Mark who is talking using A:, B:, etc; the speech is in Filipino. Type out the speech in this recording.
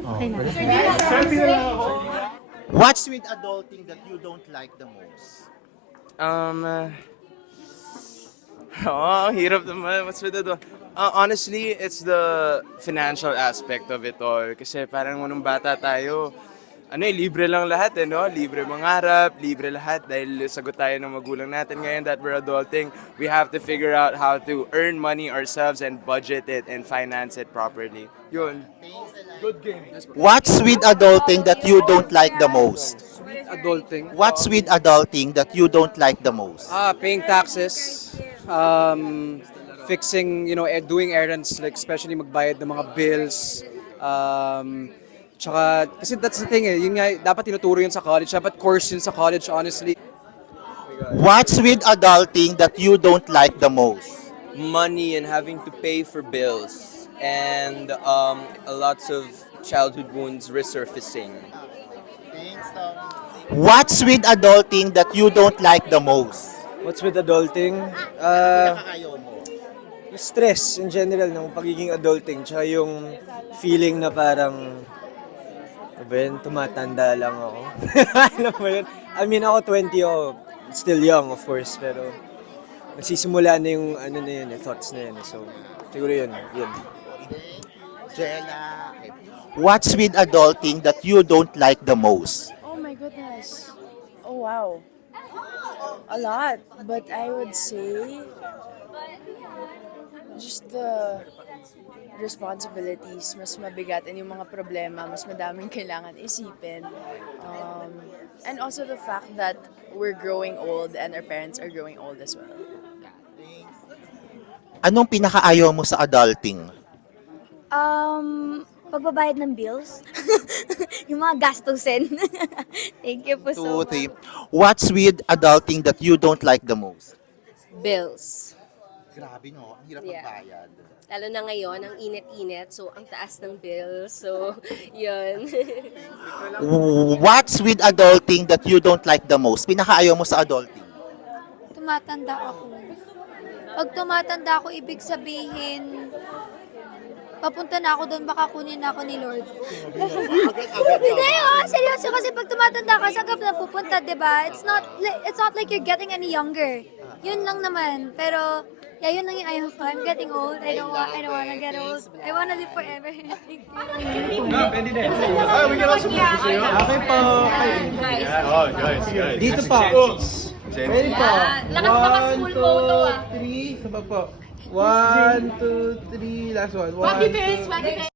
A: Okay na.
B: What's with adulting that you don't like the most?
C: Um, uh, oh, hirap naman. What's with the uh, Honestly, it's the financial aspect of it all. Kasi parang nung bata tayo, ano eh, libre lang lahat eh, no? Libre mangarap, libre lahat dahil sagot tayo ng magulang natin. Ngayon that we're adulting, we have to figure out how to earn money ourselves and budget it and finance it properly. Yun.
B: What's with adulting that you don't like the most?
D: adulting.
B: What's with adulting that you don't like the most?
D: Ah, paying taxes, um, fixing, you know, eh, doing errands, like especially magbayad ng mga bills. Um, tsaka, kasi that's the thing eh, yun nga, dapat tinuturo yun sa college, dapat course yun sa college, honestly.
B: What's with adulting that you don't like the most?
E: money and having to pay for bills and um, lots of childhood wounds resurfacing.
B: What's with adulting that you don't like the most?
F: What's with adulting? Uh, stress in general ng pagiging adulting. Tsaka yung feeling na parang, ano ba yun, tumatanda lang ako. Alam mo yun? I mean, ako 20 ako. Still young, of course. Pero, nagsisimula na yung, ano na yun, eh, thoughts na yun. eh. So, siguro yun, yun.
B: Jenna. What's with adulting that you don't like the most?
G: Oh my goodness. Oh wow. A lot. But I would say just the responsibilities, mas mabigat and yung mga problema, mas madaming kailangan isipin. Um, and also the fact that we're growing old and our parents are growing old as well.
B: Anong pinakaayaw mo sa adulting?
A: Um, pagbabayad ng bills. yung mga gastusin. Thank you po so
B: Two,
A: much.
B: three. What's with adulting that you don't like the most?
H: bills.
B: Grabe no, ang hirap
H: Yeah.
B: magbayad.
H: Lalo na ngayon, ang init-init. So, ang taas ng bills. So, yun.
B: What's with adulting that you don't like the most? Pinakaayaw mo sa adulting?
A: Tumatanda ako. Pag tumatanda ako, ibig sabihin, papunta na ako doon, baka kunin na ako ni Lord. Hindi, oh, seryoso kasi pag tumatanda ka, ka na pupunta, di ba? It's not, it's not like you're getting any younger. Yun lang naman. Pero, yeah, yun lang yung ayaw ko. I'm getting old. I don't want, I don't wanna get old. I wanna live forever. Thank you.
F: Dito pa. Ready pa. Lakas pa ka school photo ah. Three, sabag po. One, two, three, last one. One, two,